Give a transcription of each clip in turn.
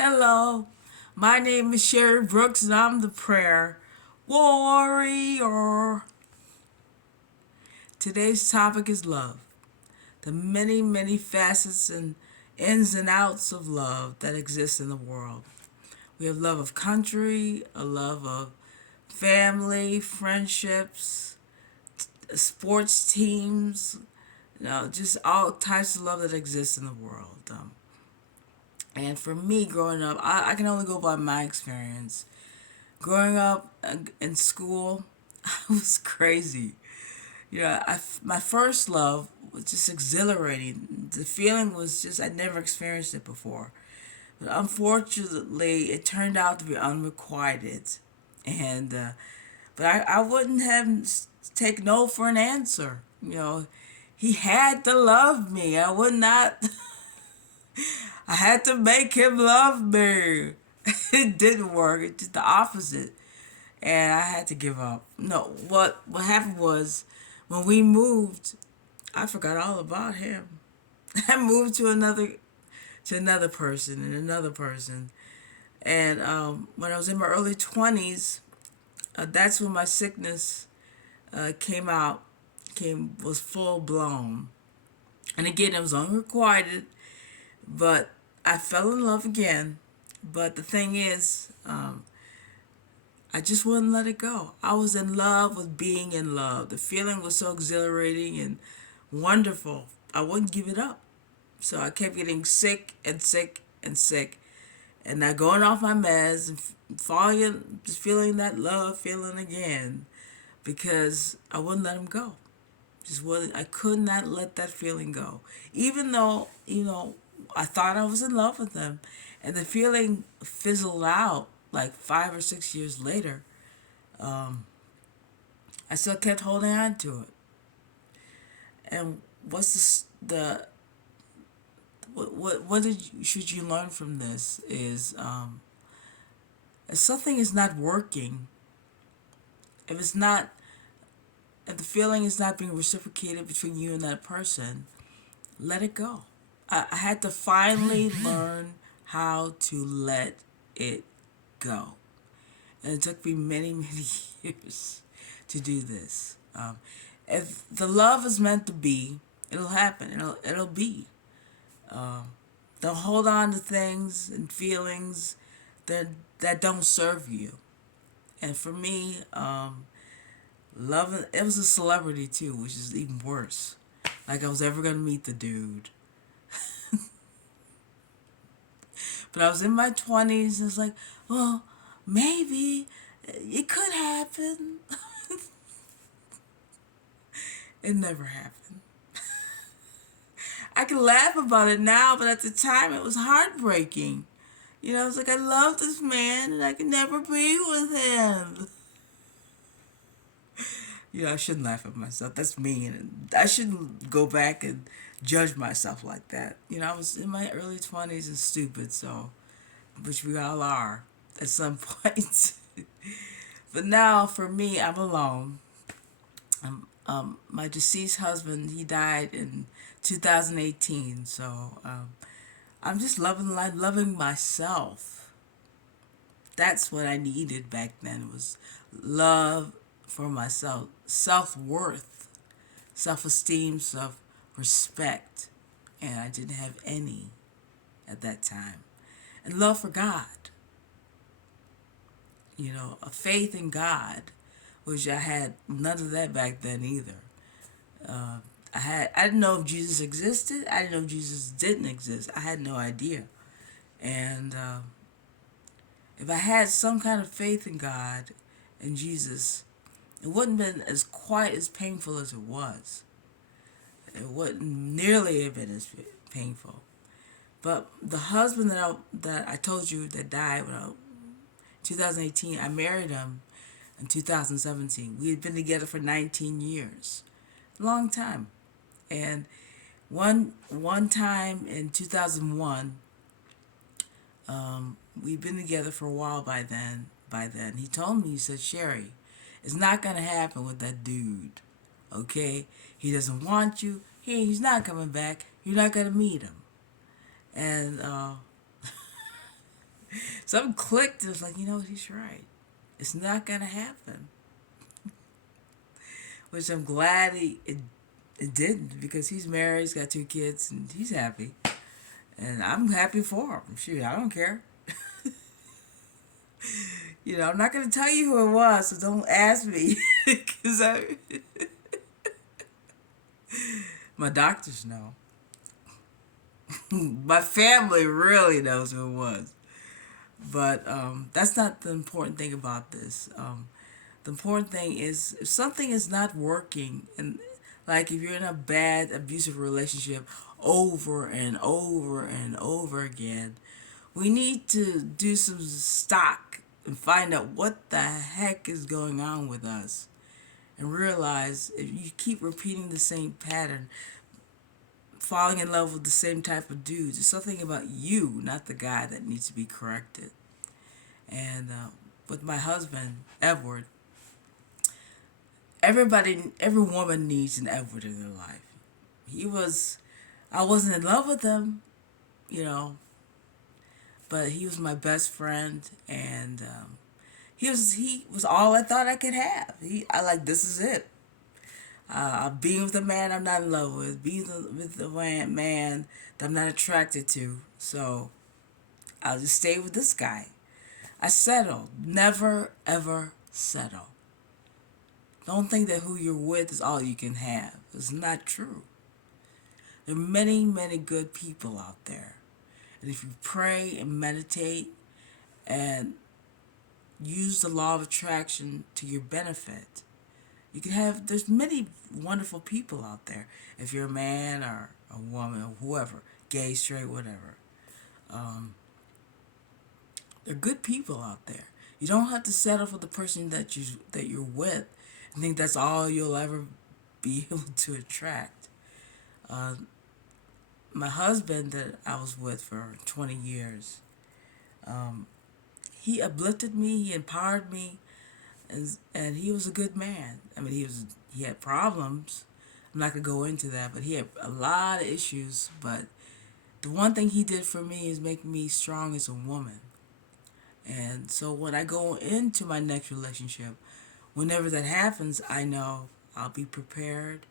Hello, my name is Sherry Brooks and I'm the prayer warrior. Today's topic is love, the many, many facets and ins and outs of love that exist in the world. We have love of country, a love of family, friendships, sports teams, just all types of love that exists in the world. And for me, growing up, I can only go by my experience. Growing up in school, I was crazy. My first love was just exhilarating. The feeling was just, I'd never experienced it before. But unfortunately, it turned out to be unrequited. And, but I wouldn't have taken no for an answer. He had to love me. I would not. I had to make him love me. It didn't work. It's just the opposite. And I had to give up. No, what happened was when we moved, I forgot all about him. I moved to another person and another person. And when I was in my early 20s, that's when my sickness came out, was full blown. And again, it was unrequited, but I fell in love again. But the thing is, I just wouldn't let it go. I was in love with being in love. The feeling was so exhilarating and wonderful. I wouldn't give it up. So I kept getting sick and sick and sick, and not going off my meds and falling in, just feeling that love feeling again, because I wouldn't let him go. Just wouldn't. I could not let that feeling go, even though I thought I was in love with him, and the feeling fizzled out like 5 or 6 years later. Um, I still kept holding on to it. And what's the what should you learn from this is, if something is not working, if it's not, if the feeling is not being reciprocated between you and that person, let it go. I had to finally learn how to let it go, and it took me many many years to do this. If the love is meant to be, it'll happen. It'll be. Um, don't hold on to things and feelings that don't serve you. And for me, loving, it was a celebrity too, which is even worse. Like I was ever gonna meet the dude, but I was in my 20s. And it's like, well, maybe it could happen. It never happened. I can laugh about it now, but at the time it was heartbreaking. It's like I love this man and I can never be with him. I shouldn't laugh at myself. That's mean. And I shouldn't go back and judge myself like that. I was in my early 20s and stupid, so, which we all are at some point. But now, for me, I'm alone. My deceased husband, he died in 2018, so I'm just loving life, loving myself. That's what I needed back then, was love for myself, self-worth, self-esteem, self-respect. And I didn't have any at that time. And love for God, a faith in God, which I had none of that back then either. Uh, I didn't know if Jesus existed. I didn't know if Jesus didn't exist. I had no idea. And if I had some kind of faith in God and Jesus, it wouldn't have been as quite as painful as it was. It wouldn't nearly have been as painful. But the husband that I told you that died when 2018, I married him in 2017. We had been together for 19 years, long time. And one time in 2001, we'd been together for a while by then. He told me, he said, Sherry, it's not gonna happen with that dude. Okay, he doesn't want you. He's not coming back. You're not gonna meet him. And Something clicked. It was like, you know what, he's right. It's not gonna happen. Which I'm glad it didn't, because he's married, he's got two kids, and he's happy. And I'm happy for him. Shoot, I don't care. I'm not gonna tell you who it was, so don't ask me. Cause my doctors know. My family really knows who it was. But that's not the important thing about this. The important thing is, if something is not working, and like if you're in a bad abusive relationship over and over and over again, we need to do some stock and find out what the heck is going on with us, and realize if you keep repeating the same pattern, falling in love with the same type of dudes, it's something about you, not the guy, that needs to be corrected. And with my husband, Edward, every woman needs an Edward in their life. He was, I wasn't in love with him, you know, but he was my best friend, and he was all I thought I could have. I like, this is it. Being with a man I'm not in love with, being with a man that I'm not attracted to. So I'll just stay with this guy. I settle. Never ever settle. Don't think that who you're with is all you can have. It's not true. There are many, many good people out there. And if you pray and meditate and use the law of attraction to your benefit, you can have, there's many wonderful people out there. If you're a man or a woman or whoever, gay, straight, whatever. Um, there are good people out there. You don't have to settle for the person that you're with and think that's all you'll ever be able to attract. Uh, my husband that I was with for 20 years, um, he uplifted me, he empowered me, and he was a good man. I mean, he had problems. I'm not gonna go into that, but he had a lot of issues. But the one thing he did for me is make me strong as a woman. And so when I go into my next relationship, whenever that happens, I know I'll be prepared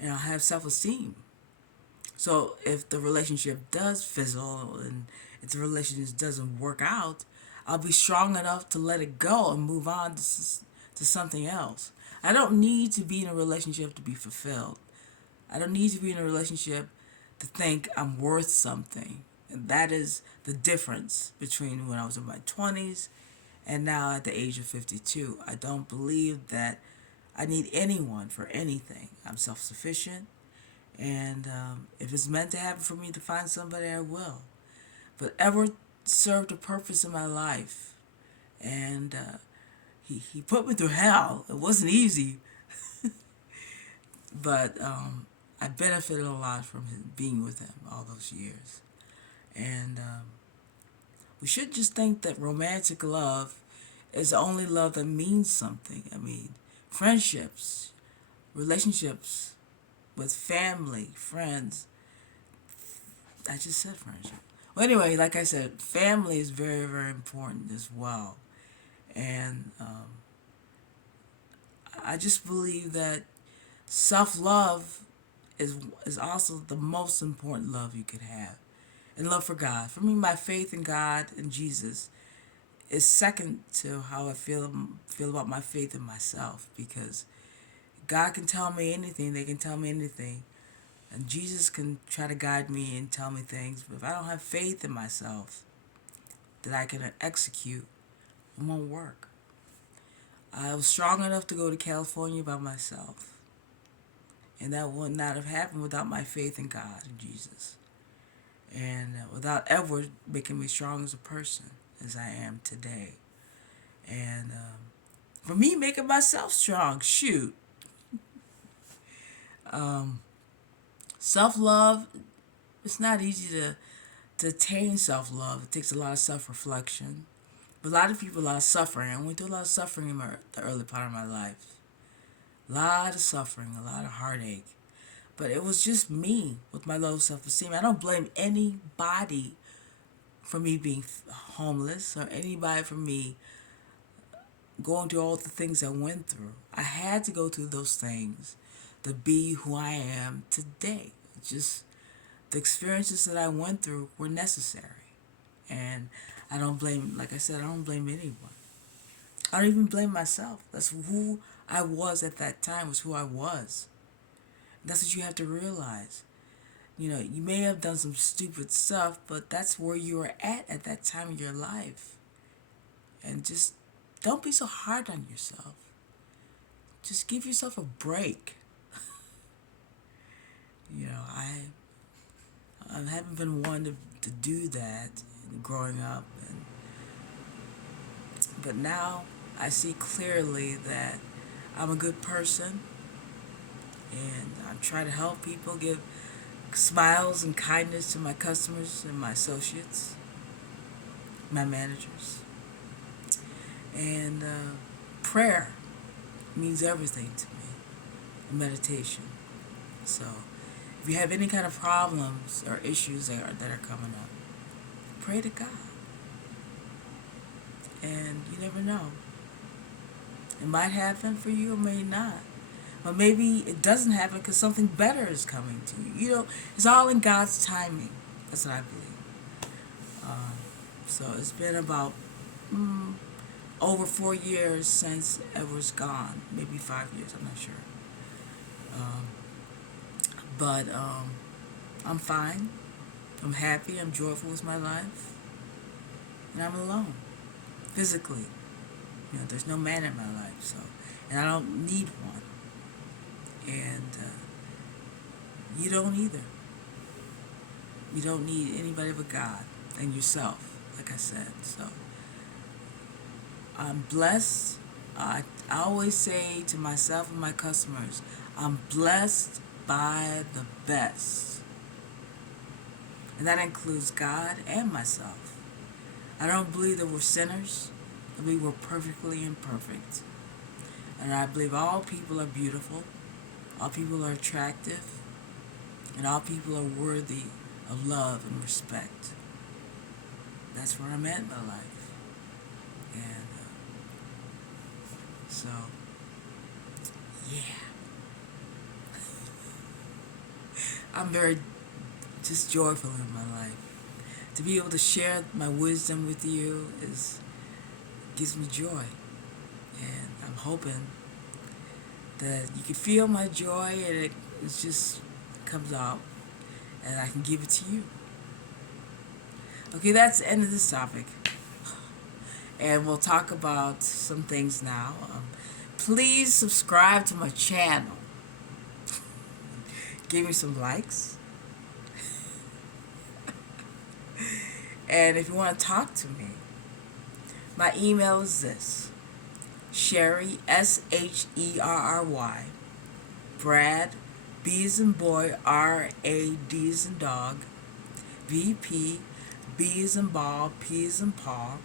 and I'll have self esteem. So if the relationship does fizzle and if the relationship doesn't work out, I'll be strong enough to let it go and move on to something else. I don't need to be in a relationship to be fulfilled. I don't need to be in a relationship to think I'm worth something. And that is the difference between when I was in my 20s and now at the age of 52. I don't believe that I need anyone for anything. I'm self sufficient. And if it's meant to happen for me to find somebody, I will. But Edward served a purpose in my life. And he put me through hell. It wasn't easy. But I benefited a lot from being with him all those years. And we should just think that romantic love is the only love that means something. I mean, friendships, relationships with family, friends. I just said friendship. Well, anyway, like I said, family is very, very important as well. And I just believe that self love is also the most important love you could have. And love for God. For me, my faith in God and Jesus is second to how I feel about my faith in myself, because God can tell me anything, they can tell me anything, and Jesus can try to guide me and tell me things, but if I don't have faith in myself that I can execute, it won't work. I was strong enough to go to California by myself, and that would not have happened without my faith in God and Jesus, and without Edward making me strong as a person as I am today. And for me, making myself strong, shoot. Um, Self love, it's not easy to attain self love. It takes a lot of self reflection. But a lot of people, a lot of suffering. I went through a lot of suffering in the early part of my life. A lot of suffering, a lot of heartache. But it was just me with my low self esteem. I don't blame anybody from me being homeless, or anybody from me going through all the things I went through. I had to go through those things to be who I am today. Just the experiences that I went through were necessary. And I don't blame, like I said, I don't blame anyone. I don't even blame myself. That's who I was at that time, was who I was. That's what you have to realize. You know, you may have done some stupid stuff, but that's where you were at that time in your life. And just don't be so hard on yourself. Just give yourself a break. You know, I haven't been one to do that growing up, but now I see clearly that I'm a good person, and I try to help people, give smiles and kindness to my customers and my associates, my managers. And prayer means everything to me, and meditation. So if you have any kind of problems or issues that are coming up, pray to God. And you never know. It might happen for you or may not. But maybe it doesn't happen because something better is coming to you. You know, it's all in God's timing. That's what I believe. So it's been about over 4 years since Edward's gone. Maybe 5 years, I'm not sure. But I'm fine. I'm happy. I'm joyful with my life. And I'm alone. Physically. You know, there's no man in my life. So, and I don't need one. And you don't either. You don't need anybody but God and yourself, like I said. So I'm blessed. I always say to myself and my customers, I'm blessed by the best. And that includes God and myself. I don't believe that we're sinners. I believe we're perfectly imperfect. And I believe all people are beautiful. All people are attractive. And all people are worthy of love and respect. That's where I'm at in my life. And so, yeah. I'm very just joyful in my life. To be able to share my wisdom with you gives me joy. And I'm hoping that you can feel my joy, and it just comes out and I can give it to you. Okay, that's the end of this topic. And we'll talk about some things now. Please subscribe to my channel. Give me some likes. And if you want to talk to me, my email is this: Sherry, Sherry, Brad, B as in boy, R-A-D as in dog, VP, B as in ball, P as in Paul,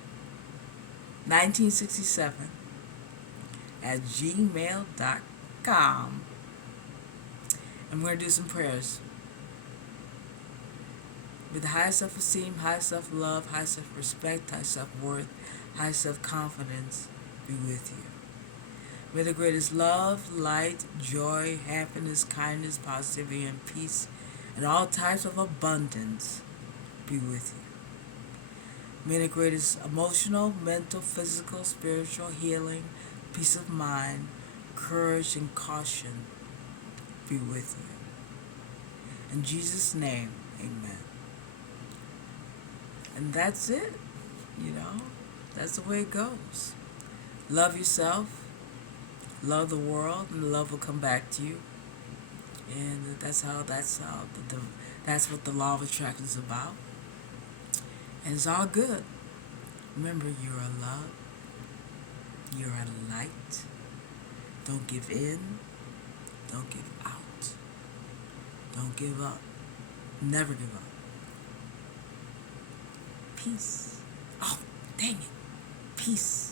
1967 at gmail.com. And we're going to do some prayers. With high self-esteem, high self-love, high self-respect, high self-worth, high self-confidence be with you. May the greatest love, light, joy, happiness, kindness, positivity, and peace, and all types of abundance be with you. May the greatest emotional, mental, physical, spiritual healing, peace of mind, courage, and caution be with you. In Jesus' name, amen. And that's it. You know, that's the way it goes. Love yourself, love the world, and love will come back to you. And that's what the law of attraction is about. And it's all good. Remember, you're a love. You're a light. Don't give in. Don't give out. Don't give up. Never give up. Peace. Oh, dang it. Peace.